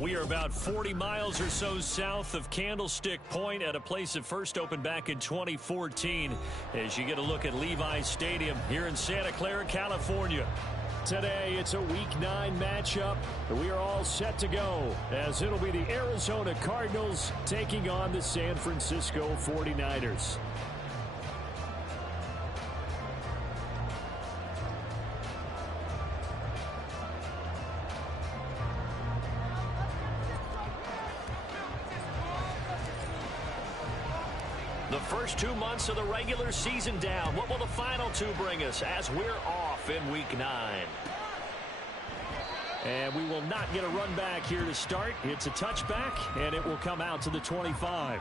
We are about 40 miles or so south of Candlestick Point at a place that first opened back in 2014 as you get a look at Levi's Stadium here in Santa Clara, California. Today, it's a Week 9 matchup. We are all set to go as it'll be the Arizona Cardinals taking on the San Francisco 49ers. The first 2 months of the regular season down. What will the final 2 bring us as we're off in Week 9? And we will not get a run back here to start. It's a touchback, and it will come out to the 25.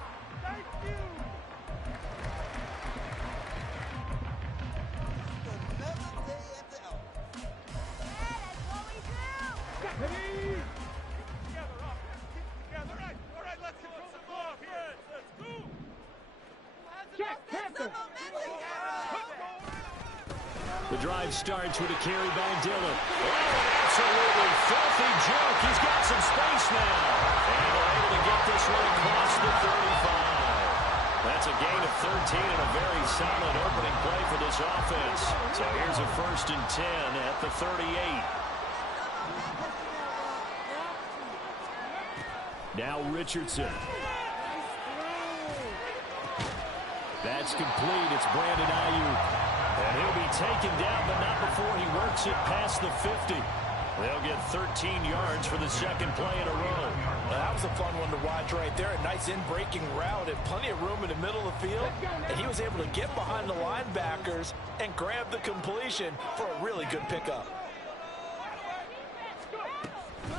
The drive starts with a carry by Dillon. Oh, absolutely filthy joke. He's got some space now. And they're able to get this one across the 35. That's a gain of 13 and a very solid opening play for this offense. So here's a 1st and 10 at the 38. Now Richardson. That's complete. It's Brandon Ayuk. And he'll be taken down, but not before he works it past the 50. They'll get 13 yards for the second play in a row. Well, that was a fun one to watch right there. A nice in-breaking route and plenty of room in the middle of the field. And he was able to get behind the linebackers and grab the completion for a really good pickup.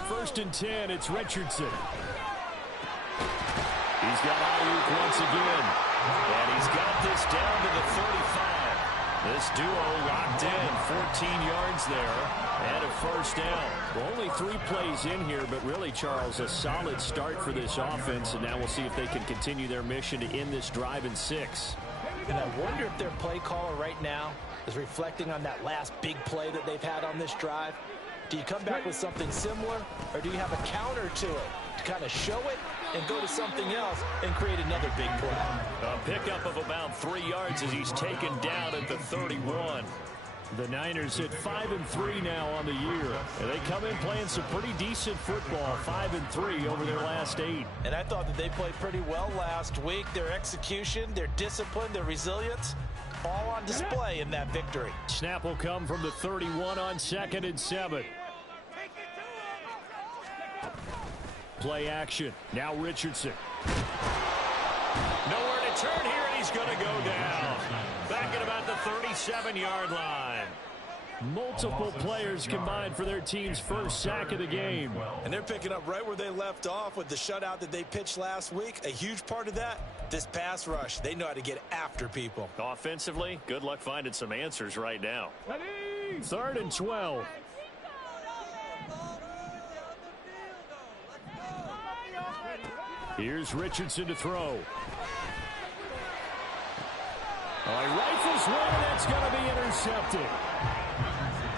1st and 10, it's Richardson. He's got Ayuk once again. And he's got this down to the 35. This duo locked in, 14 yards there, and a 1st down. Well, only 3 plays in here, but really, Charles, a solid start for this offense, and now we'll see if they can continue their mission to end this drive in 6. And I wonder if their play caller right now is reflecting on that last big play that they've had on this drive. Do you come back with something similar, or do you have a counter to it to kind of show it and go to something else and create another big play? A pickup of about 3 yards as he's taken down at the 31. The Niners at 5-3 now on the year. And they come in playing some pretty decent football, 5-3 over their last 8. And I thought that they played pretty well last week. Their execution, their discipline, their resilience, all on display in that victory. Snap will come from the 31 on 2nd and 7. Play action. Now Richardson. Nowhere to turn here, and he's going to go down. Back at about the 37-yard line. Multiple players combined for their team's first sack of the game. And they're picking up right where they left off with the shutout that they pitched last week. A huge part of that, this pass rush. They know how to get after people. Offensively, good luck finding some answers right now. 3rd and 12. Here's Richardson to throw. He rifles one, and that's going to be intercepted.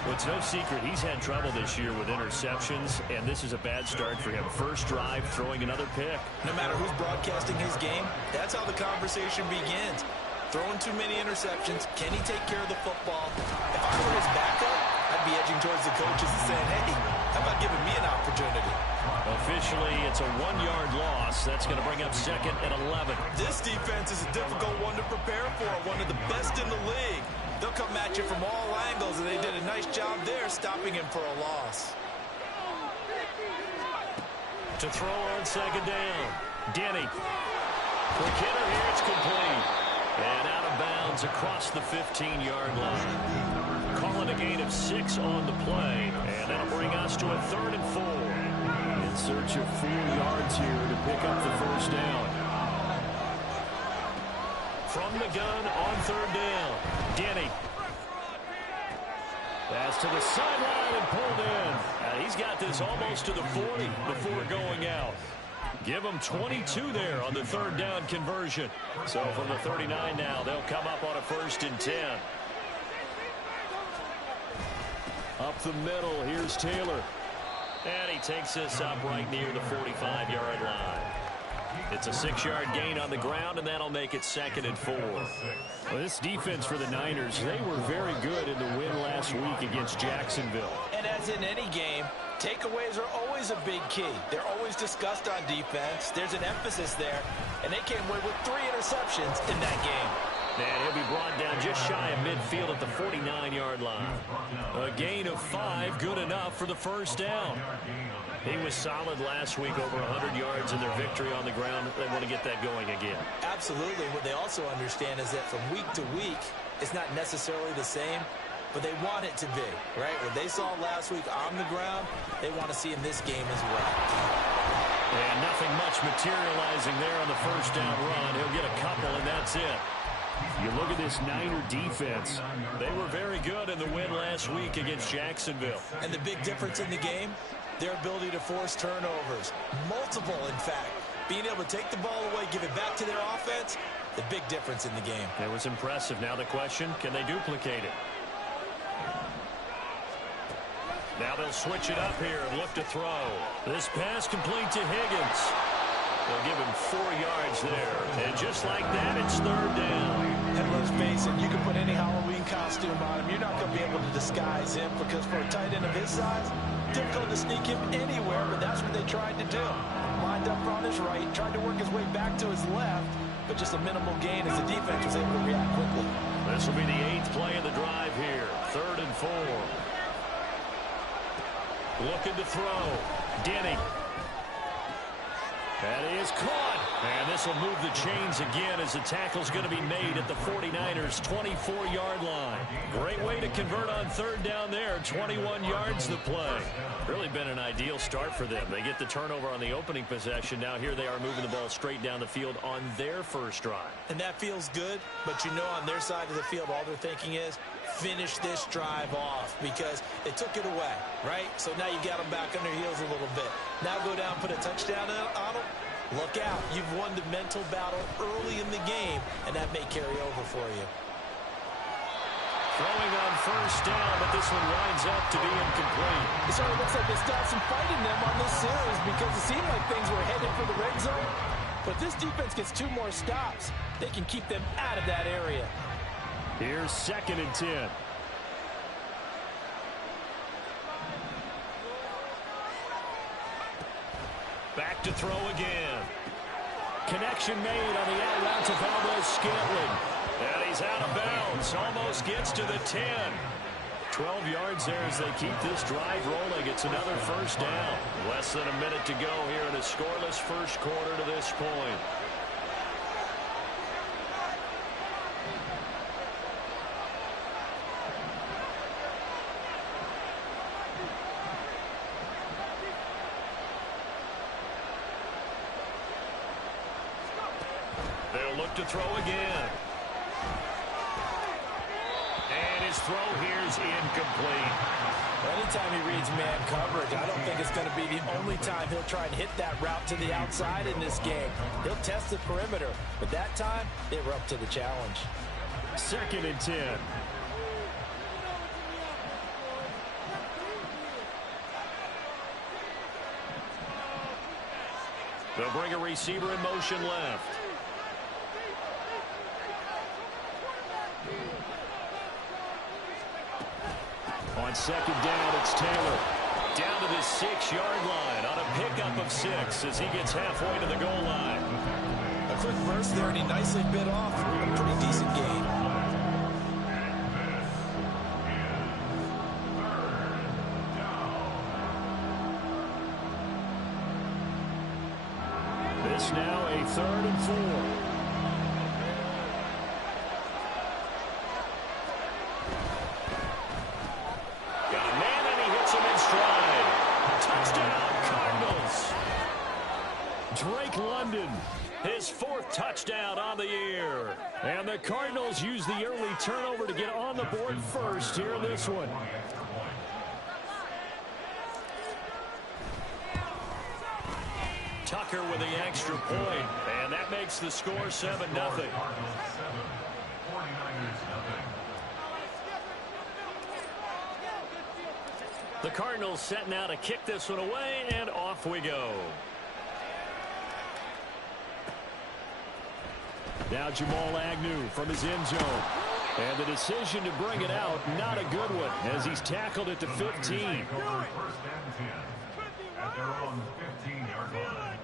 Well, it's no secret he's had trouble this year with interceptions, and this is a bad start for him. First drive, throwing another pick. No matter who's broadcasting his game, that's how the conversation begins. Throwing too many interceptions. Can he take care of the football? If I were his backup, I'd be edging towards the coaches and saying, hey, how about giving me an opportunity? Officially, it's a 1-yard loss. That's going to bring up 2nd and 11. This defense is a difficult one to prepare for, one of the best in the league. They'll come at you from all angles, and they did a nice job there stopping him for a loss. To throw on 2nd down. Denny. Quick hitter here, it's complete. And out of bounds across the 15-yard line. Calling a gain of 6 on the play, and that'll bring us to a 3rd and 4. In search of 4 yards here to pick up the 1st down. From the gun on 3rd down. Denny. Pass to the sideline and pulled in. He's got this almost to the 40 before going out. Give them 22 there on the 3rd down conversion. So from the 39 now, they'll come up on a 1st and 10. Up the middle, here's Taylor. And he takes this up right near the 45-yard line. It's a 6-yard gain on the ground, and that'll make it 2nd and 4. Well, this defense for the Niners, they were very good in the win last week against Jacksonville. And as in any game, takeaways are always a big key. They're always discussed on defense. There's an emphasis there, and they came away with 3 interceptions in that game. And he'll be brought down just shy of midfield at the 49-yard line. A gain of 5, good enough for the first down. He was solid last week, over 100 yards in their victory on the ground. They want to get that going again. Absolutely. What they also understand is that from week to week, it's not necessarily the same, but they want it to be, right? What they saw last week on the ground, they want to see in this game as well. And nothing much materializing there on the first down run. He'll get a couple, and that's it. You look at this Niner defense. They were very good in the win last week against Jacksonville. And the big difference in the game, their ability to force turnovers. Multiple, in fact. Being able to take the ball away, give it back to their offense, the big difference in the game. It was impressive. Now the question, can they duplicate it? Now they'll switch it up here and look to throw. This pass complete to Higgins. They'll give him 4 yards there. And just like that, it's 3rd down. And let's face it, you can put any Halloween costume on him. You're not going to be able to disguise him because for a tight end of his size, difficult to sneak him anywhere, but that's what they tried to do. Lined up on his right, tried to work his way back to his left, but just a minimal gain as the defense was able to react quickly. This will be the 8th play of the drive here. 3rd and 4. Looking to throw. Denny. That is caught. And this will move the chains again as the tackle's going to be made at the 49ers' 24-yard line. Great way to convert on 3rd down there. 21 yards the play. Really been an ideal start for them. They get the turnover on the opening possession. Now here they are moving the ball straight down the field on their first drive. And that feels good, but you know on their side of the field all they're thinking is finish this drive off because they took it away, right? So now you got them back on their heels a little bit. Now go down, put a touchdown on them. Look out. You've won the mental battle early in the game, and that may carry over for you. Throwing on first down, but this one winds up to be incomplete. It certainly looks like they stopped some fighting them on this series because it seemed like things were headed for the red zone. But this defense gets 2 more stops. They can keep them out of that area. Here's 2nd and 10. Back to throw again. Connection made on the out route to Valdez-Scantling. And he's out of bounds. Almost gets to the 10. 12 yards there as they keep this drive rolling. It's another first down. Less than a minute to go here in a scoreless first quarter to this point. They'll look to throw again. And his throw here's incomplete. Anytime he reads man coverage, I don't think it's going to be the only time he'll try and hit that route to the outside in this game. He'll test the perimeter, but that time, they were up to the challenge. 2nd and 10. They'll bring a receiver in motion left. On 2nd down, it's Taylor. Down to the 6-yard line on a pickup of 6 as he gets halfway to the goal line. A quick burst there, and he nicely bit off a pretty decent gain. This now a 3rd and 4. Drake London, his 4th touchdown on the year. And the Cardinals use the early turnover to get on the board first here in this one. Tucker with the extra point, and that makes the score 7-0. The Cardinals setting out to kick this one away, and off we go. Now Jamal Agnew from his end zone. And the decision to bring it out, not a good one, as he's tackled at the 15. First and 10 at their own 15-yard line.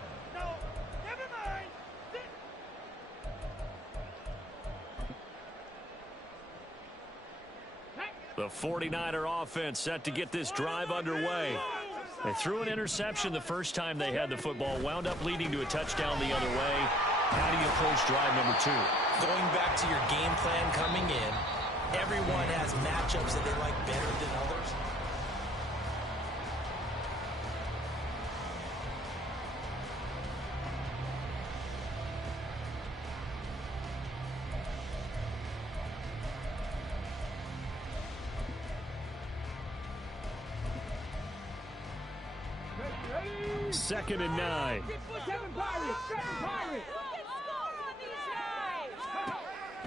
The 49er offense set to get this drive underway. They threw an interception the first time they had the football, wound up leading to a touchdown the other way. How do you approach drive number 2? Going back to your game plan coming in, everyone has matchups that they like better than others. Second and 9.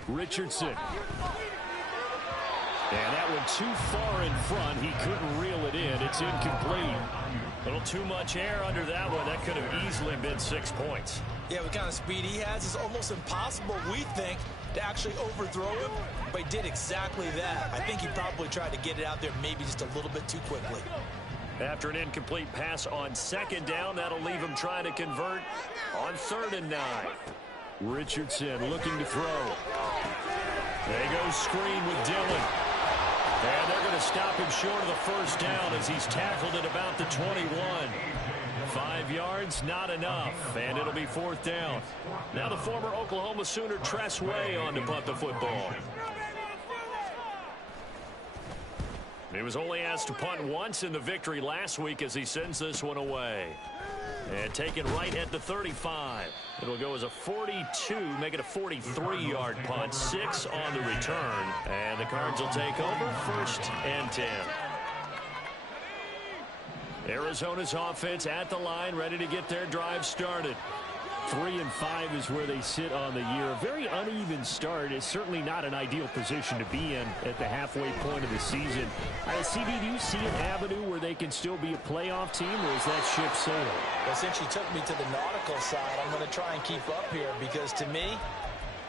Richardson. And that one too far in front. He couldn't reel it in. It's incomplete. A little too much air under that one. That could have easily been 6 points. Yeah, what kind of speed he has is almost impossible, we think, to actually overthrow him. But he did exactly that. I think he probably tried to get it out there maybe just a little bit too quickly. After an incomplete pass on second down, that'll leave him trying to convert on 3rd and 9. Richardson looking to throw. They go screen with Dillon. And they're going to stop him short of the first down as he's tackled at about the 21. 5 yards, not enough, and it'll be 4th down. Now the former Oklahoma Sooner Tress Way on to punt the football. He was only asked to punt once in the victory last week as he sends this one away. And taken right at the 35. It'll go as a 42, make it a 43-yard punt. 6 on the return. And the Cards will take over 1st and 10. Arizona's offense at the line, ready to get their drive started. 3 and 5 is where they sit on the year. A very uneven start is certainly not an ideal position to be in at the halfway point of the season. CD, do you see an avenue where they can still be a playoff team, or is that ship sailed? Well, since you took me to the nautical side, I'm going to try and keep up here because to me,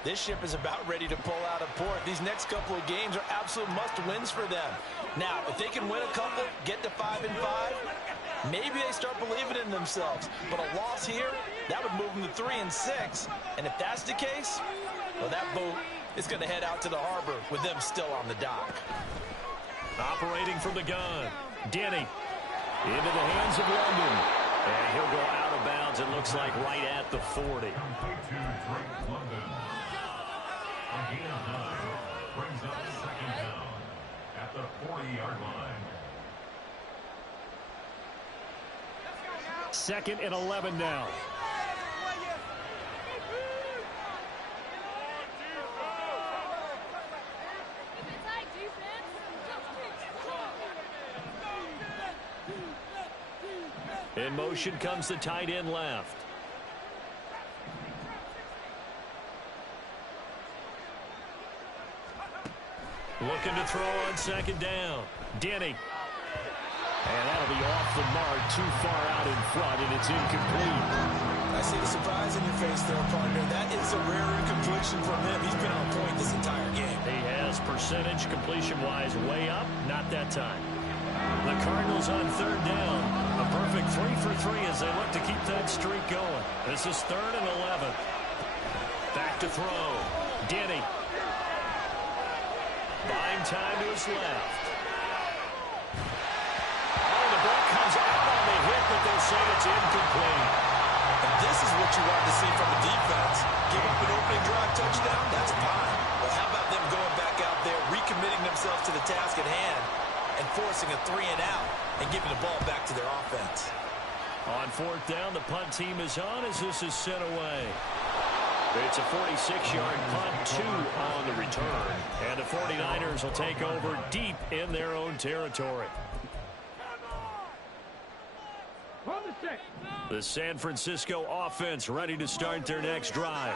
this ship is about ready to pull out of port. These next couple of games are absolute must-wins for them. Now, if they can win a couple, get to 5 and 5, maybe they start believing in themselves. But a loss here, that would move them to 3 and 6. And if that's the case, well, that boat is going to head out to the harbor with them still on the dock. Operating from the gun, Denny into the hands of London. And he'll go out of bounds, it looks like, right at the 40. Brings up 2nd down at the 40-yard line. 2nd and 11 now. In motion comes the tight end left. Looking to throw on 2nd down. Denny. And that'll be off the mark, too far out in front, and it's incomplete. I see the surprise in your face there, partner. That is a rare incompletion from him. He's been on point this entire game. He has percentage completion-wise way up, not that time. The Cardinals on 3rd down. A perfect 3 for 3 as they look to keep that streak going. This is 3rd and 11. Back to throw. Denny. Buying time to his left. Oh, the ball comes out on the hit, but they'll say it's incomplete. And this is what you want to see from the defense. Give up an opening drive touchdown, that's fine. Well, how about them going back out there, recommitting themselves to the task at hand, and forcing a 3 and out, and giving the ball back to their offense. On 4th down, the punt team is on as this is sent away. It's a 46-yard punt, 2 on the return. And the 49ers will take over deep in their own territory. The San Francisco offense ready to start their next drive.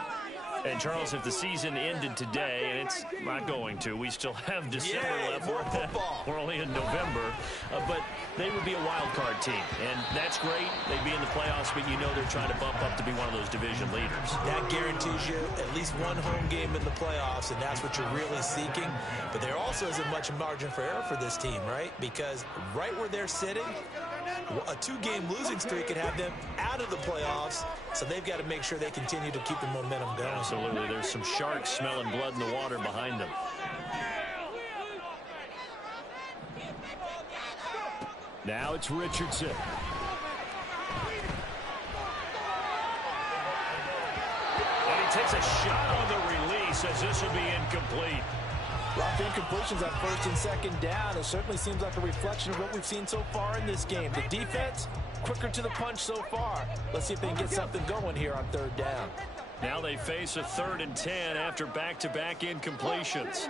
And, Charles, if the season ended today, and it's not going to, we still have December left. More football. We're only in November. But they would be a wild card team. And that's great. They'd be in the playoffs, but you know they're trying to bump up to be one of those division leaders. That guarantees you at least one home game in the playoffs, and that's what you're really seeking. But there also isn't much margin for error for this team, right? Because right where they're sitting, a 2-game losing streak could have them out of the playoffs, so they've got to make sure they continue to keep the momentum going. Absolutely. There's some sharks smelling blood in the water behind them. Now it's Richardson. And he takes a shot on the release as this will be incomplete. A lot of incompletions on first and second down. It certainly seems like a reflection of what we've seen so far in this game. The defense, quicker to the punch so far. Let's see if they can get something going here on third down. Now they face a 3rd and 10 after back-to-back incompletions.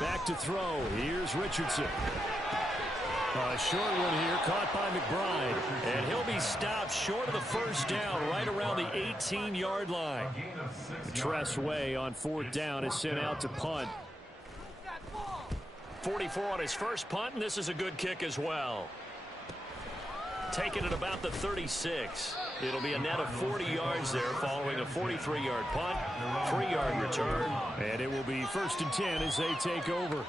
Back to throw. Here's Richardson. A short one here, caught by McBride. And he'll be stopped short of the first down, right around the 18-yard line. Tressway on 4th down is sent out to punt. 44 on his first punt, and this is a good kick as well. Taking it about the 36. It'll be a net of 40 yards there following a 43-yard punt, 3-yard return. And it will be 1st and 10 as they take over.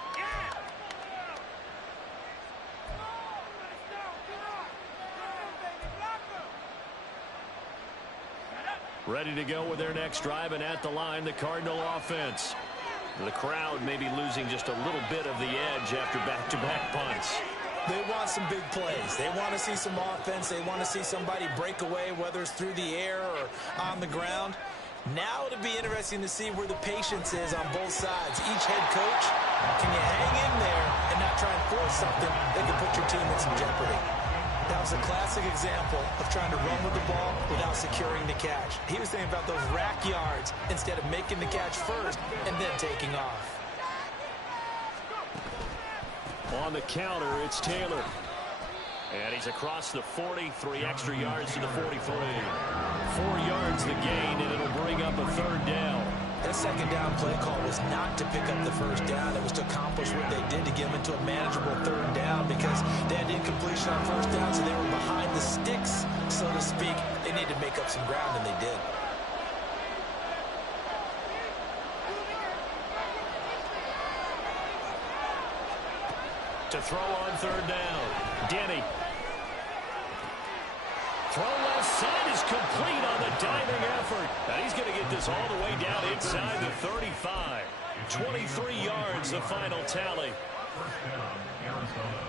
Ready to go with their next drive, and at the line, the Cardinal offense. The crowd may be losing just a little bit of the edge after back-to-back punts. They want some big plays. They want to see some offense. They want to see somebody break away, whether it's through the air or on the ground. Now it'll be interesting to see where the patience is on both sides. Each head coach, can you hang in there and not try and force something that can put your team in some jeopardy? That was a classic example of trying to run with the ball without securing the catch. He was thinking about those rack yards instead of making the catch first and then taking off. On the counter, it's Taylor. And he's across the 40, 3 extra yards to the 43. 4 yards the gain, and it'll bring up a 3rd down. That second down play call was not to pick up the first down. It was to accomplish what they did to get them into a manageable 3rd down because they had incompletion on first down, so they were behind the sticks, so to speak. They needed to make up some ground, and they did. To throw on 3rd down. Denny. Throw left side is complete on the diving effort. And he's going to get this all the way down inside the 35. 23 yards, the final tally. First down, Arizona.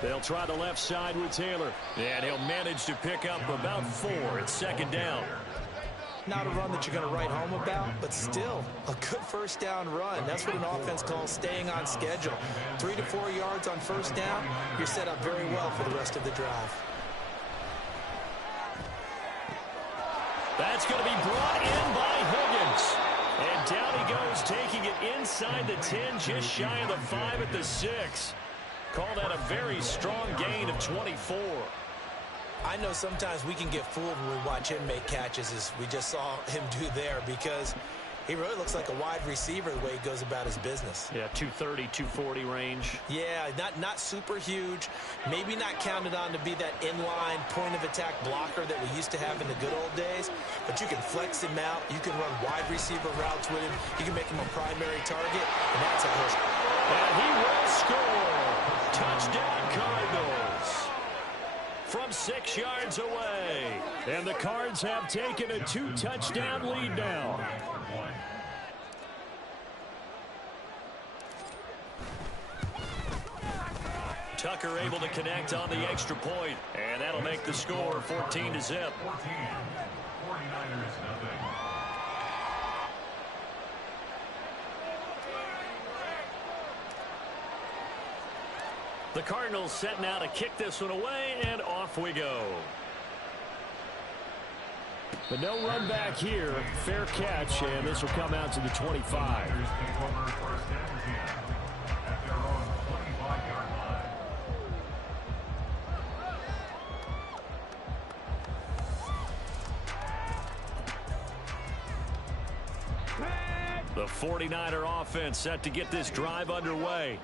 They'll try the left side with Taylor. And he'll manage to pick up about 4. It's 2nd down. Not a run that you're going to write home about, but still a good first down run. That's what an offense calls staying on schedule. 3 to 4 yards on first down, you're set up very well for the rest of the drive. That's going to be brought in by Higgins. And down he goes, taking it inside the 10, just shy of the 5 at the 6. Call that a very strong gain of 24. I know sometimes we can get fooled when we watch him make catches, as we just saw him do there, because he really looks like a wide receiver the way he goes about his business. Yeah, 230, 240 range. Yeah, not super huge. Maybe not counted on to be that inline point-of-attack blocker that we used to have in the good old days, but you can flex him out. You can run wide receiver routes with him. You can make him a primary target, and that's how he'll... And he will score. Touchdown, Cardinals. From 6 yards away. And the Cards have taken a 2-touchdown lead now. Tucker able to connect on the extra point, and that'll make the score 14-0. 14. 49ers nothing. The Cardinals set now to kick this one away, and off we go. But no run back here. Fair catch, and this will come out to the 25. The 49er offense set to get this drive underway.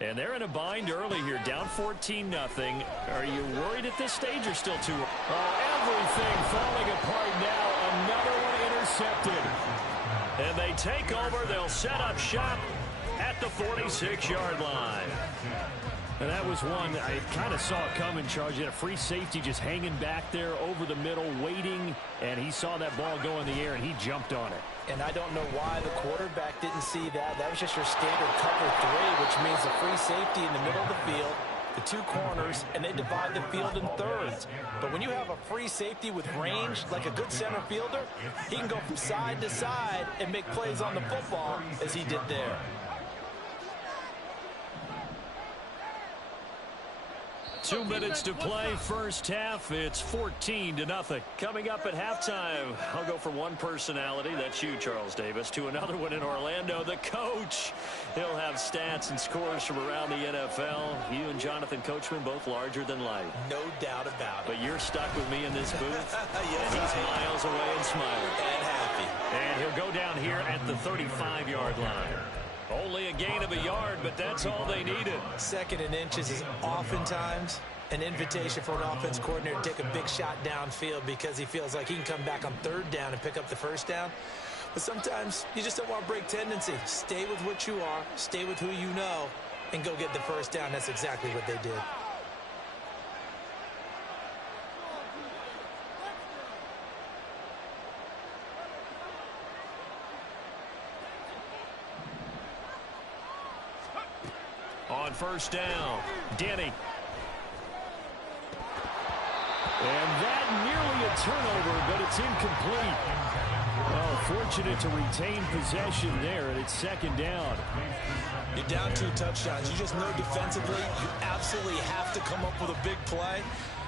And they're in a bind early here, down 14-0. Are you worried at this stage or still too early? Oh, everything falling apart now. Another one intercepted. And they take over. They'll set up shop at the 46-yard line. And that was one I kind of saw it coming, Charles. You had a free safety just hanging back there over the middle, waiting, and he saw that ball go in the air, and he jumped on it. And I don't know why the quarterback didn't see that. That was just your standard cover 3, which means a free safety in the middle of the field, the two corners, and they divide the field in thirds. But when you have a free safety with range, like a good center fielder, he can go from side to side and make plays on the football as he did there. 2 minutes to play, first half. It's 14-0. Coming up at halftime, I'll go from one personality, that's you, Charles Davis, to another one in Orlando, the coach. He'll have stats and scores from around the NFL. You and Jonathan Coachman, both larger than life. No doubt about it. But you're stuck with me in this booth, yes, and he's miles away and smiling. And happy. And he'll go down here at the 35-yard line. Only a gain of a yard, but that's all they needed. Second and inches is oftentimes an invitation for an offense coordinator to take a big shot downfield because he feels like he can come back on third down and pick up the first down. But sometimes you just don't want to break tendency. Stay with what you are, stay with who you know, and go get the first down. That's exactly what they did. On first down, Denny. And that nearly a turnover, but it's incomplete. Well, fortunate to retain possession there, and it's second down. You're down 2 touchdowns. You just know defensively you absolutely have to come up with a big play.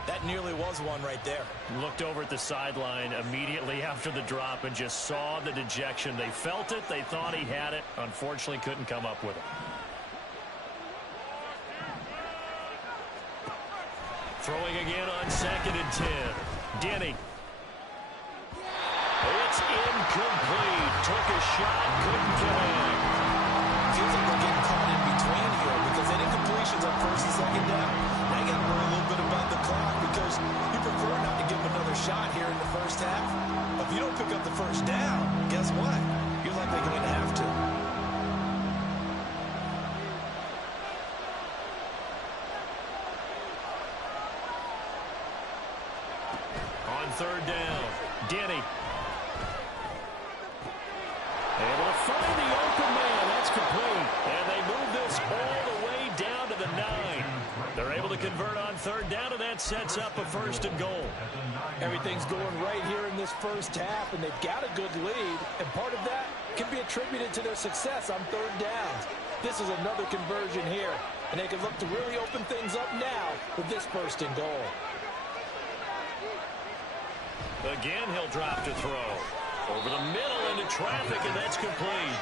That nearly was one right there. Looked over at the sideline immediately after the drop and just saw the dejection. They felt it. They thought he had it. Unfortunately, couldn't come up with it. Throwing again on second and 10. Denny. It's incomplete. Took a shot, couldn't connect. Feels like we're getting caught in between here because any completions on first and second down, now you got to worry a little bit about the clock because you prefer not to give them another shot here in the first half. But if you don't pick up the first down, guess what? You're likely going to have to. Third down, Denny. Able to find the open man. That's complete. And they move this all the way down to the 9. They're able to convert on third down, and that sets up a first and goal. Everything's going right here in this first half, and they've got a good lead. And part of that can be attributed to their success on third downs. This is another conversion here, and they can look to really open things up now with this first and goal. Again, he'll drop to throw. Over the middle into traffic, and that's complete.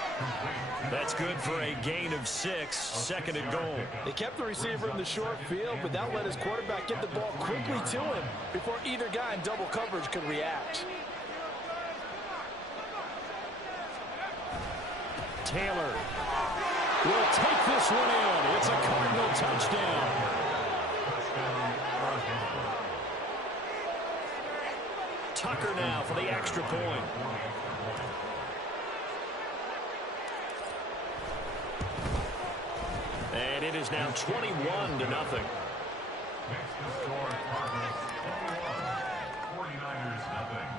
That's good for a gain of 6, second and goal. They kept the receiver in the short field, but that let his quarterback get the ball quickly to him before either guy in double coverage could react. Taylor will take this one in. It's a Cardinal touchdown. Tucker now for the extra point. And it is now 21-0. Next to score, Cardinals 21, 49ers nothing.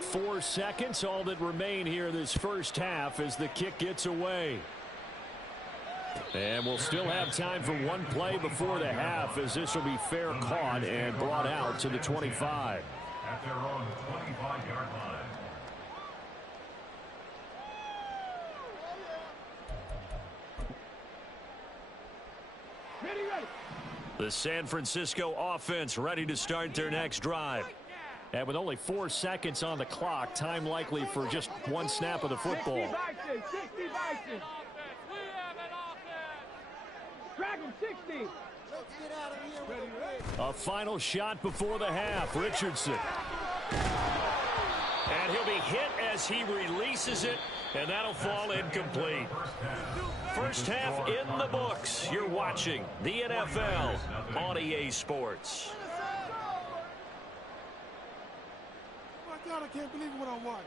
4 seconds, all that remain here this first half as the kick gets away. And we'll still have time for one play before the half as this will be fair caught and brought out to the 25. At their own 25-yard line. Ready. The San Francisco offense ready to start their next drive. And with only 4 seconds on the clock, time likely for just one snap of the football. 60 Bison. Dragon 60. A final shot before the half. Richardson. And he'll be hit as he releases it, and that'll fall incomplete. First half in the books. You're watching the NFL on EA Sports. Oh my God, I can't believe what I'm watching.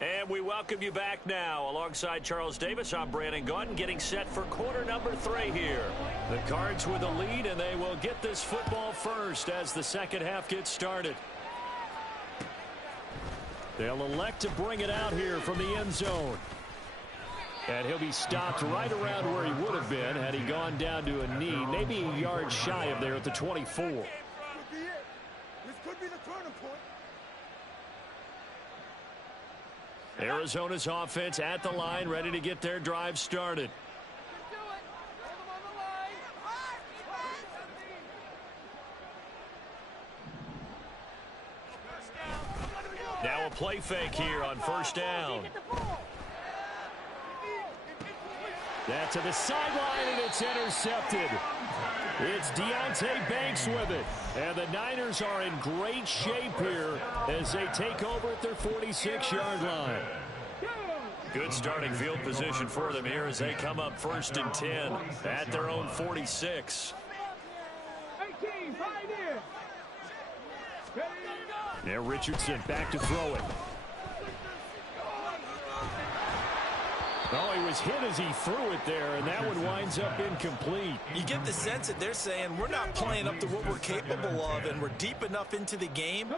And we welcome you back now. Alongside Charles Davis, I'm Brandon Gaudin, getting set for quarter number 3 here. The Cards with the lead, and they will get this football first as the second half gets started. They'll elect to bring it out here from the end zone. And he'll be stopped right around where he would have been had he gone down to a knee, maybe a yard shy of there at the 24. This could be the turning point. Arizona's offense at the line, ready to get their drive started. Now a play fake here on first down. That's to the sideline, and it's intercepted. It's Deonte Banks with it. And the Niners are in great shape here as they take over at their 46-yard line. Good starting field position for them here as they come up 1st and 10 at their own 46. 18, Pioneer. Now Richardson back to throw it. Oh, he was hit as he threw it there, and that one winds up incomplete. You get the sense that they're saying we're not playing up to what we're capable of, and we're deep enough into the game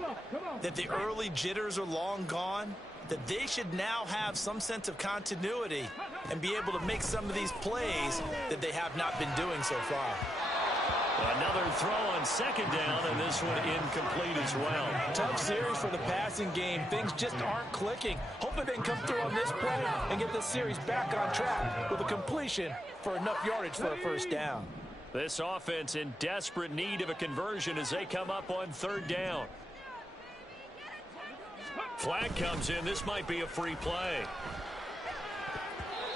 that the early jitters are long gone, that they should now have some sense of continuity and be able to make some of these plays that they have not been doing so far. Another throw on 2nd down, and this one incomplete as well. Tough series for the passing game. Things just aren't clicking. Hoping they can come through on this play and get this series back on track with a completion for enough yardage for a 1st down. This offense in desperate need of a conversion as they come up on 3rd down. Flag comes in. This might be a free play.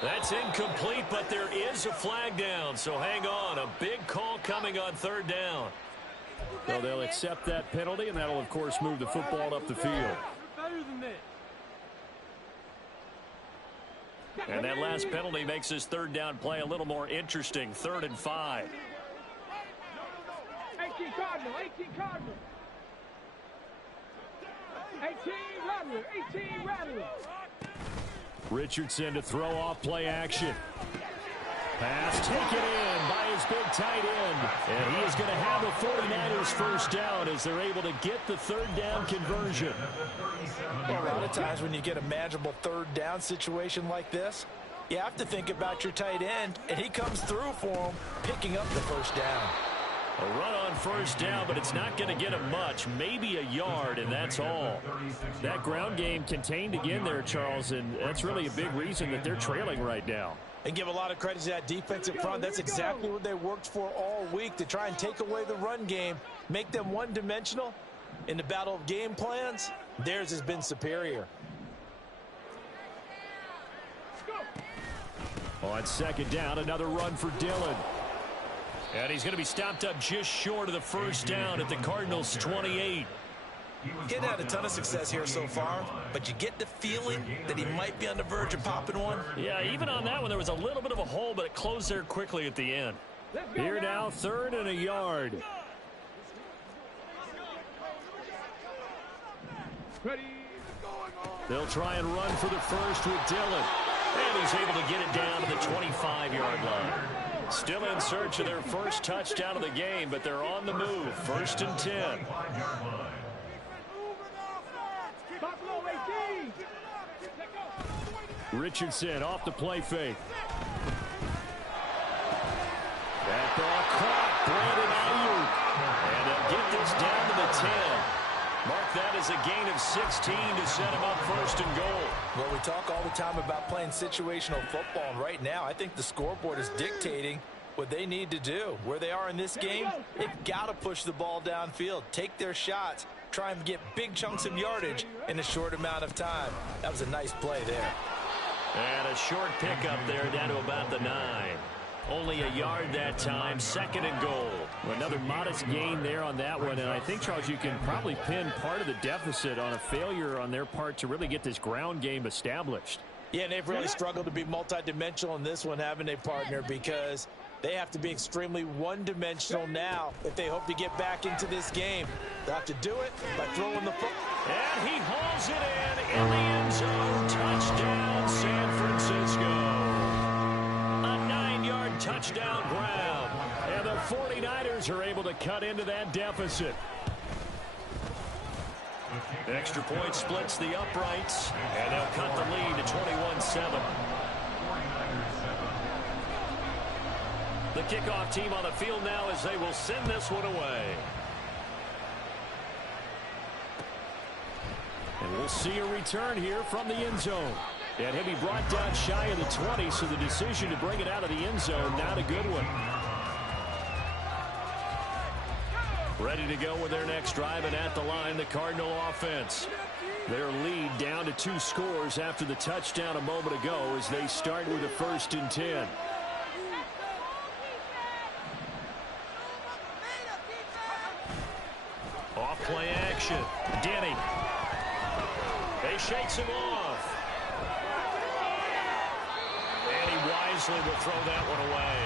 That's incomplete, but there is a flag down, so hang on. A big call coming on 3rd down. So they'll accept that penalty, and that'll, of course, move the football up the field. And that last penalty makes this 3rd down play a little more interesting. 3rd and 5. 18 Cardinal, 18 Cardinal. 18 Rattler, 18 Rattler. Richardson to throw off play action. Pass taken in by his big tight end. And he is going to have the 49ers 1st down as they're able to get the 3rd down conversion. Well, a lot of times when you get a manageable 3rd down situation like this, you have to think about your tight end, and he comes through for him, picking up the 1st down. A run on 1st down, but it's not going to get him much, maybe a yard, and that's all. That ground game contained again there, Charles, and that's really a big reason that they're trailing right now. And give a lot of credit to that defensive front. That's exactly what they worked for all week, to try and take away the run game, make them one-dimensional. In the battle of game plans, theirs has been superior. On 2nd down, another run for Dillon. And he's going to be stopped up just short of the 1st down at the Cardinals' 28. He hadn't had a ton of success here so far, but you get the feeling that he might be on the verge of popping one. Yeah, even on that one, there was a little bit of a hole, but it closed there quickly at the end. Here now, 3rd and a yard. They'll try and run for the first with Dillon. And he's able to get it down to the 25-yard line. Still in search of their first touchdown of the game, but they're on the move. 1st and 10. Richardson off the play fake. That ball caught. Brandon Ayuk. And they'll get this down to the 10. That is a gain of 16 to set him up first and goal. Well, we talk all the time about playing situational football, and right now I think the scoreboard is dictating what they need to do. Where they are in this game, they've got to push the ball downfield, take their shots, try and get big chunks of yardage in a short amount of time. That was a nice play there. And a short pickup there down to about the 9. Only a yard that time, second and goal. Another modest gain there on that one, and I think, Charles, you can probably pin part of the deficit on a failure on their part to really get this ground game established. Yeah, and they've really struggled to be multidimensional in this one, haven't they, partner? Because they have to be extremely one-dimensional now if they hope to get back into this game. They'll have to do it by throwing the football. And he hauls it in the end zone. Touchdown, San Francisco. A 9-yard touchdown grab. And the 49ers are able to cut into that deficit. Extra point splits the uprights, and they'll cut the lead to 21-7. The kickoff team on the field now as they will send this one away. And we'll see a return here from the end zone. And he'll be brought down shy of the 20, so the decision to bring it out of the end zone, not a good one. Ready to go with their next drive, and at the line, the Cardinal offense. Their lead down to 2 scores after the touchdown a moment ago as they start with a 1st and 10. Off play action. Denny. He shakes him off. And he wisely will throw that one away.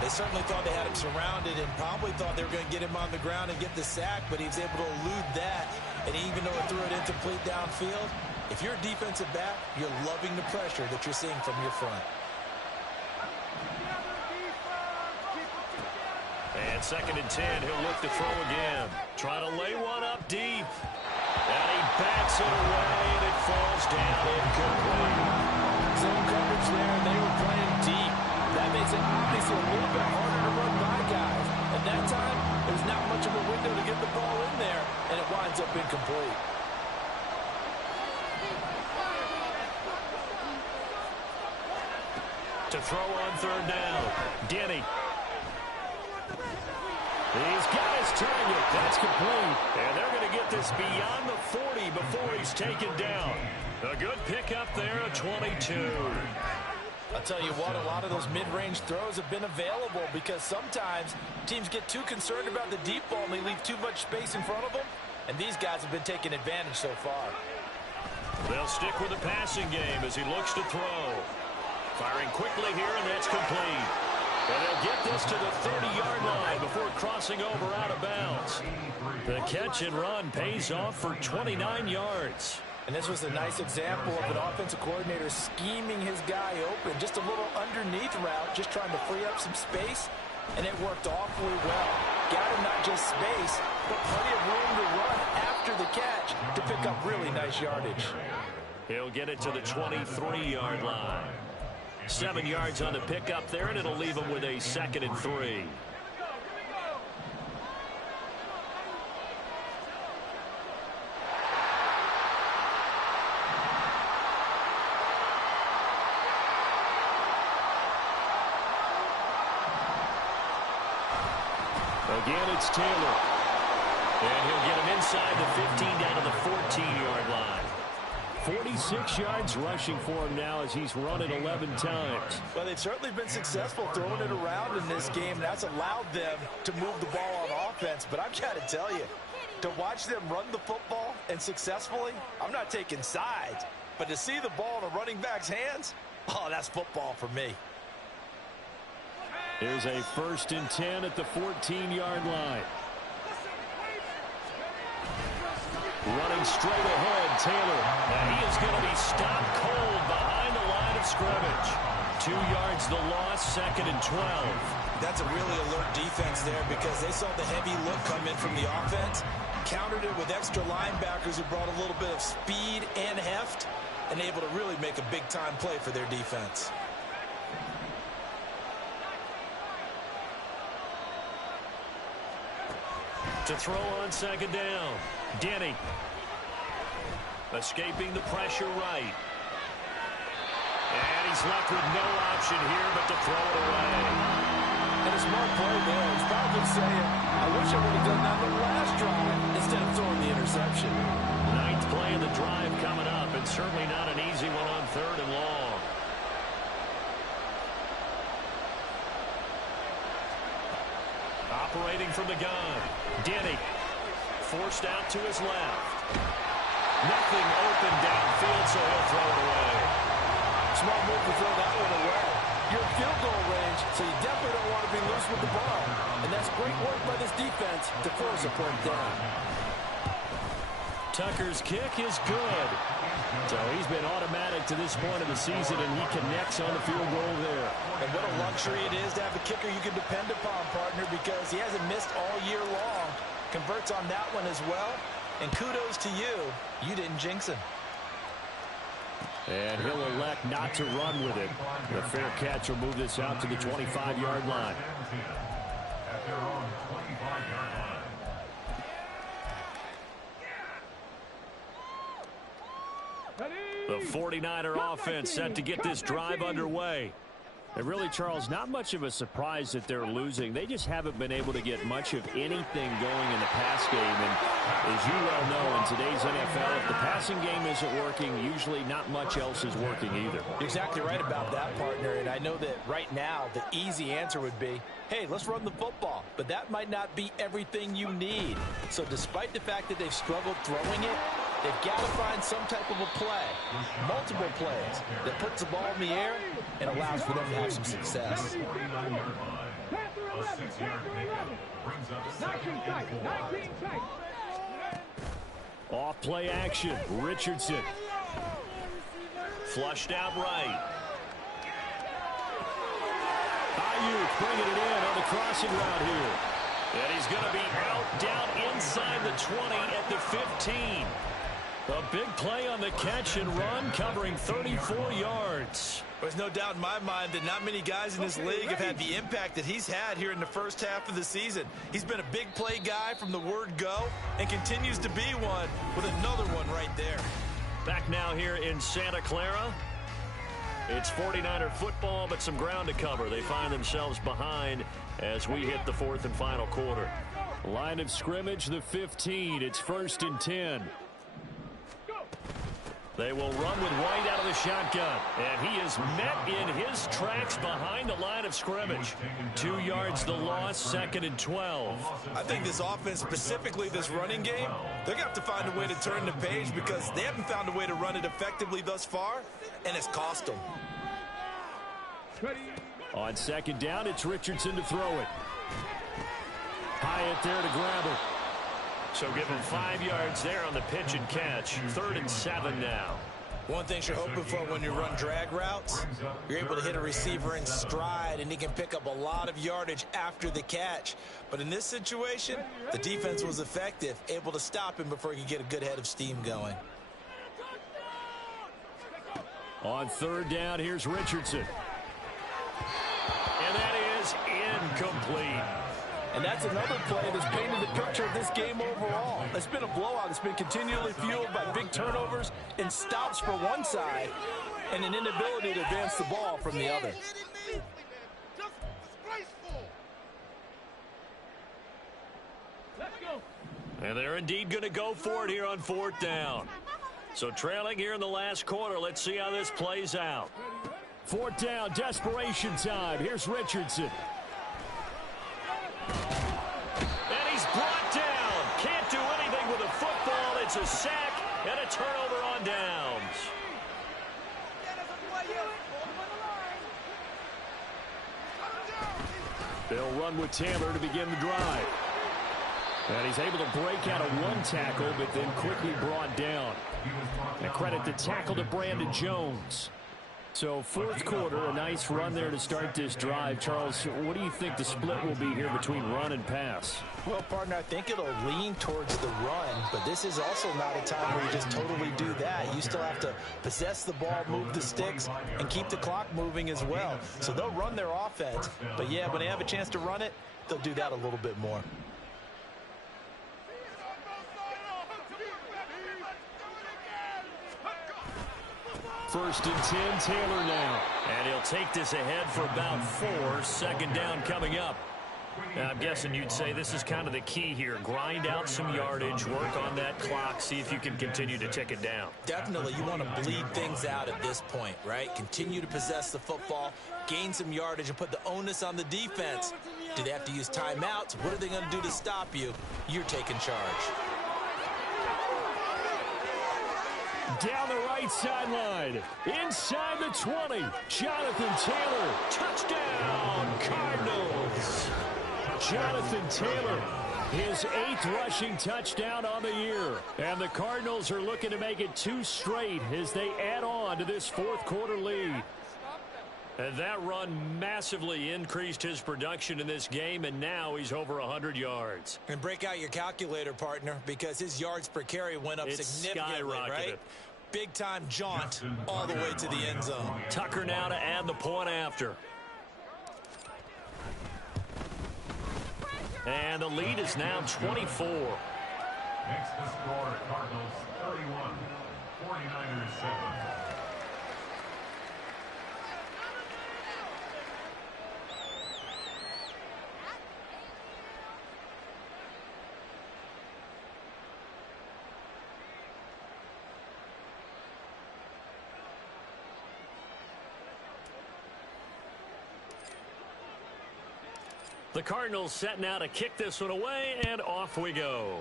They certainly thought they had him surrounded and probably thought they were going to get him on the ground and get the sack, but he was able to elude that. And even though it threw it incomplete downfield, if you're a defensive back, you're loving the pressure that you're seeing from your front. And 2nd and 10, he'll look to throw again. Trying to lay one up deep. And he bats it away, and it falls down incomplete. Zone coverage there, and they were playing deep. That makes it obviously a little bit harder to run by guys. And that time, there's not much of a window to get the ball in there, and it winds up incomplete. To throw on 3rd down, Denny. He's got his target. That's complete. And they're going to get this beyond the 40 before he's taken down. A good pickup there, a 22. I'll tell you what, a lot of those mid-range throws have been available because sometimes teams get too concerned about the deep ball and they leave too much space in front of them. And these guys have been taking advantage so far. They'll stick with the passing game as he looks to throw. Firing quickly here, and that's complete. And they'll get this to the 30-yard line before crossing over out of bounds. The catch and run pays off for 29 yards. And this was a nice example of an offensive coordinator scheming his guy open. Just a little underneath route, just trying to free up some space. And it worked awfully well. Got him not just space, but plenty of room to run after the catch to pick up really nice yardage. He'll get it to the 23-yard line. 7 yards on the pickup there, and it'll leave him with a 2nd and 3. Again, it's Taylor. And he'll get him inside the 15 down to the 14-yard line. 46 yards rushing for him now as he's run it 11 times. Well, they've certainly been successful throwing it around in this game. That's allowed them to move the ball on offense. But I've got to tell you, to watch them run the football and successfully, I'm not taking sides. But to see the ball in a running back's hands, oh, that's football for me. Here's a 1st and 10 at the 14-yard line. Running straight ahead, Taylor. And he is going to be stopped cold behind the line of scrimmage. 2 yards the loss, 2nd and 12. That's a really alert defense there because they saw the heavy look come in from the offense, countered it with extra linebackers who brought a little bit of speed and heft, and able to really make a big-time play for their defense. To throw on second down. Denny. Escaping the pressure right. And he's left with no option here but to throw it away. And a smart play there. He's probably saying, I wish I would have done that on the last drive instead of throwing the interception. Ninth play of the drive coming up, and certainly not an easy one on 3rd and long. Operating from the gun. Denny. Forced out to his left. Nothing open downfield, so he'll throw it away. Smart move to throw that one away. You're in field goal range, so you definitely don't want to be loose with the ball. And that's great work by this defense to force a point down. Tucker's kick is good. So he's been automatic to this point of the season, and he connects on the field goal there. And what a luxury it is to have a kicker you can depend upon, partner, because he hasn't missed all year long. Converts on that one as well. And kudos to you. You didn't jinx him. And he'll elect not to run with it. The fair catch will move this out to the 25-yard line. At their own 25-yard line. The 49er offense set to get this drive underway. And really, Charles, not much of a surprise that they're losing. They just haven't been able to get much of anything going in the pass game. And as you well know, in today's NFL, if the passing game isn't working, usually not much else is working either. You're exactly right about that, partner. And I know that right now the easy answer would be, hey, let's run the football. But that might not be everything you need. So despite the fact that they've struggled throwing it, they've got to find some type of a play, multiple plays, that puts the ball in the air and allows for them to have some success. 49-yard line. A 6-yard pickup brings up 2nd and 4. Off play action. Richardson. Flushed out right. Ayuk bringing it in on the crossing route here. And he's going to be out down inside the 20 at the 15. A big play on the catch and run, covering 34 yards. There's no doubt in my mind that not many guys in this league have had the impact that he's had here in the first half of the season. He's been a big play guy from the word go and continues to be one with another one right there. Back now here in Santa Clara. It's 49er football, but some ground to cover. They find themselves behind as we hit the 4th and final quarter. Line of scrimmage, the 15. It's 1st and 10. They will run with White out of the shotgun. And he is met in his tracks behind the line of scrimmage. 2 yards the loss, 2nd and 12. I think this offense, specifically this running game, they're going to have to find a way to turn the page because they haven't found a way to run it effectively thus far, and it's cost them. On 2nd down, it's Richardson to throw it. Hyatt there to grab it. So give him 5 yards there on the pitch and catch. 3rd and 7 now. One thing you're hoping for when you run drag routes, you're able to hit a receiver in stride, and he can pick up a lot of yardage after the catch. But in this situation, the defense was effective, able to stop him before he could get a good head of steam going. On 3rd down, here's Richardson. And that is incomplete. And that's another play that's painted the picture of this game overall. It's been a blowout. It's been continually fueled by big turnovers and stops for one side and an inability to advance the ball from the other. And they're indeed going to go for it here on 4th down. So trailing here in the last quarter. Let's see how this plays out. 4th down, desperation time. Here's Richardson. And he's brought down. Can't do anything with a football. It's a sack and a turnover on downs. They'll run with Taylor to begin the drive. And he's able to break out of one tackle, but then quickly brought down. And credit the tackle to Brandon Jones. So 4th quarter, a nice run there to start this drive. Charles, what do you think the split will be here between run and pass? Well, partner, I think it'll lean towards the run, but this is also not a time where you just totally do that. You still have to possess the ball, move the sticks, and keep the clock moving as well. So they'll run their offense, but yeah, when they have a chance to run it, they'll do that a little bit more. 1st and 10. Taylor now. And he'll take this ahead for about 4. 2nd down coming up. Now, I'm guessing you'd say this is kind of the key here. Grind out some yardage, work on that clock, see if you can continue to tick it down. Definitely, you want to bleed things out at this point, right? Continue to possess the football, gain some yardage, and put the onus on the defense. Do they have to use timeouts? What are they going to do to stop you? You're taking charge. Down the right sideline. Inside the 20. Jonathan Taylor. Touchdown, Cardinals. Jonathan Taylor, his 8th rushing touchdown on the year. And the Cardinals are looking to make it 2 straight as they add on to this 4th quarter lead. And that run massively increased his production in this game, and now he's over 100 yards. And break out your calculator, partner, because his yards per carry went up significantly, right? Big-time jaunt all the way to the end zone. Tucker now to add the point after. And the lead is now 24. Next to score, Cardinals 31, 49ers 7. The Cardinals set now to kick this one away, and off we go.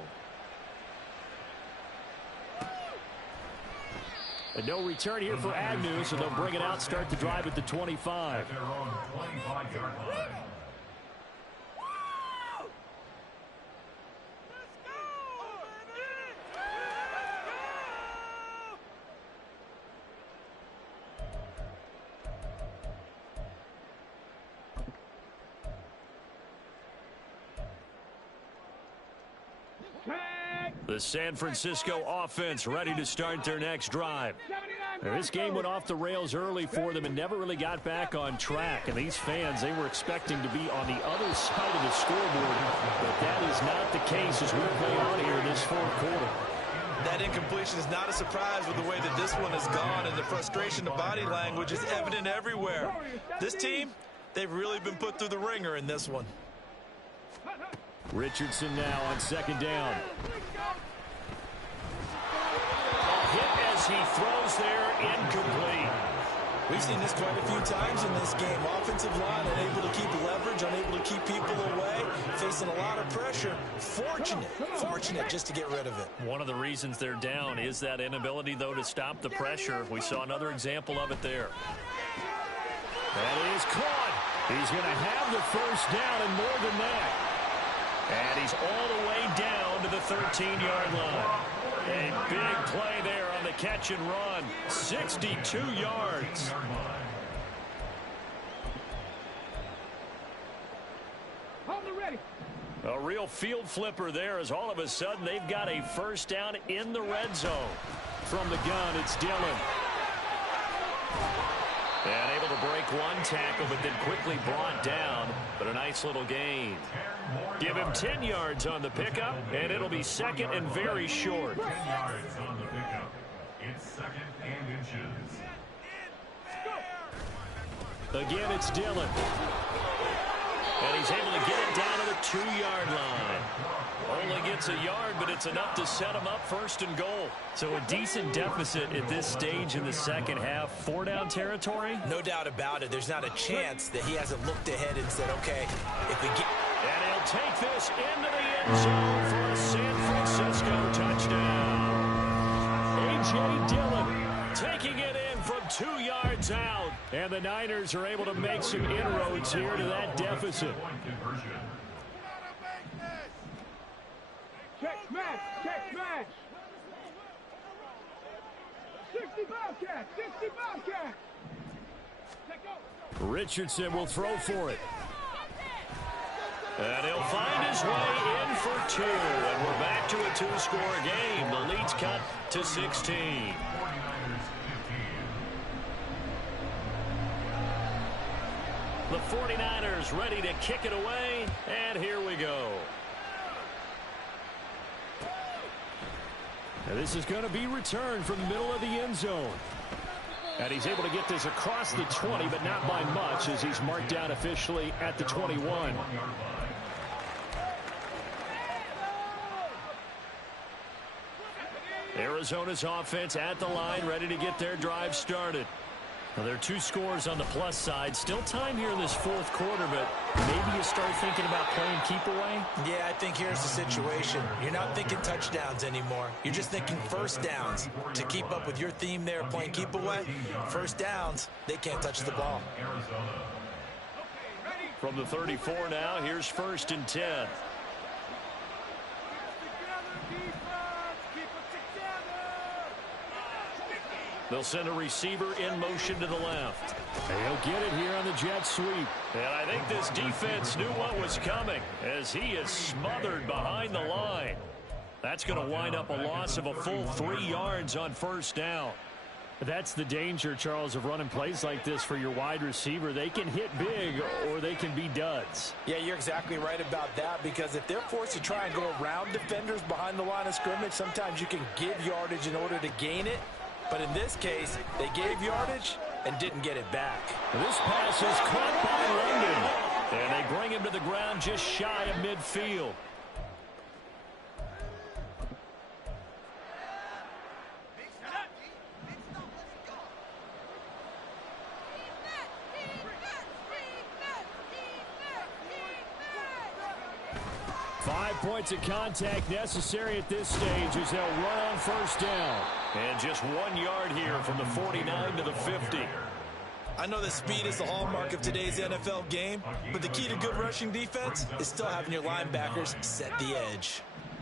And no return here for Agnew, so they'll bring it out, start the drive at the 25. At their own 25-yard line. The San Francisco offense ready to start their next drive. Now, this game went off the rails early for them and never really got back on track. And these fans, they were expecting to be on the other side of the scoreboard. But that is not the case as we play on here in this 4th quarter. That incompletion is not a surprise with the way that this one has gone, and the frustration, the body language is evident everywhere. This team, they've really been put through the ringer in this one. Richardson now on 2nd down. Hit as he throws there, incomplete. We've seen this quite a few times in this game. Offensive line unable to keep leverage, unable to keep people away, facing a lot of pressure. Fortunate just to get rid of it. One of the reasons they're down is that inability, though, to stop the pressure. We saw another example of it there. That is caught. He's going to have the 1st down and more than that. And he's all the way down to the 13-yard line. A big play there on the catch and run. 62 yards. A real field flipper there as all of a sudden they've got a 1st down in the red zone. From the gun, it's Dillon. And able to break one tackle, but then quickly brought down. But a nice little gain. Give him 10 yards on the pickup, and it'll be 2nd and very short. 10 yards on the pickup. It's 2nd and inches. Again, it's Dillon. And he's able to get it down to the 2-yard line. Only gets a yard, but it's enough to set him up 1st and goal. So a decent deficit at this stage in the 2nd half. 4-down territory? No doubt about it. There's not a chance that he hasn't looked ahead and said, okay, if we get... And he'll take this into the end zone for a San Francisco touchdown. A.J. Dillon taking it in from 2 yards out. And the Niners are able to make some inroads here to that deficit. Check smash! Check smash! 60 Bobcat! 60 Bobcat! Richardson will throw for it. And he'll find his way in for 2. And we're back to a 2-score game. The lead's cut to 16. The 49ers ready to kick it away. And here we go. Now this is going to be returned from the middle of the end zone. And he's able to get this across the 20, but not by much, as he's marked down officially at the 21. Arizona's offense at the line, ready to get their drive started. Well, there are 2 scores on the plus side. Still time here in this fourth quarter, but maybe you start thinking about playing keep away? Yeah, I think here's the situation. You're not thinking touchdowns anymore. You're just thinking first downs. To keep up with your theme there, playing keep away, first downs, they can't touch the ball. From the 34 now, here's 1st and 10. They'll send a receiver in motion to the left. He'll get it here on the jet sweep. And I think this defense knew what was coming as he is smothered behind the line. That's going to wind up a loss of a full 3 yards on 1st down. That's the danger, Charles, of running plays like this for your wide receiver. They can hit big or they can be duds. Yeah, you're exactly right about that, because if they're forced to try and go around defenders behind the line of scrimmage, sometimes you can give yardage in order to gain it. But in this case, they gave yardage and didn't get it back. This pass is caught by London. And they bring him to the ground just shy of midfield. Points of contact necessary at this stage as they'll run on 1st down. And just 1 yard here from the 49 to the 50. I know that speed is the hallmark of today's NFL game, but the key to good rushing defense is still having your linebackers set the edge.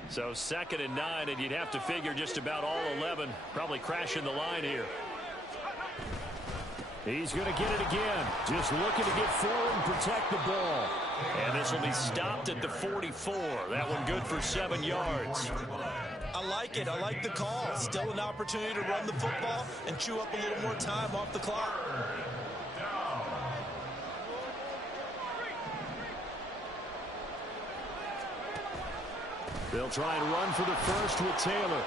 So 2nd and 9, and you'd have to figure just about all 11 probably crashing the line here. He's going to get it again. Just looking to get forward and protect the ball. And this will be stopped at the 44. That one good for 7 yards. I like it. I like the call. Still an opportunity to run the football and chew up a little more time off the clock. They'll try and run for the 1st with Taylor.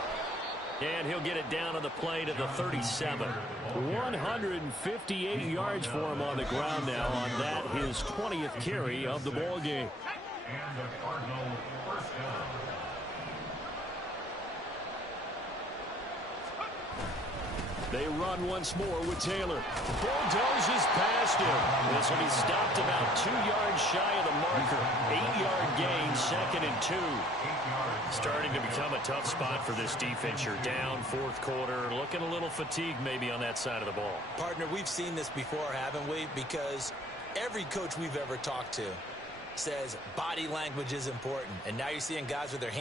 And he'll get it down on the play to the 37. 158 yards for him on the ground now on that, his 20th carry of the ball game. And the Cardinal 1st down. They run once more with Taylor. Bulldozes past him. This will be stopped about 2 yards shy of the marker. 8-yard gain, 2nd and 2. Starting to become a tough spot for this defense. You're down 4th quarter, looking a little fatigued maybe on that side of the ball. Partner, we've seen this before, haven't we? Because every coach we've ever talked to says body language is important. And now you're seeing guys with their hands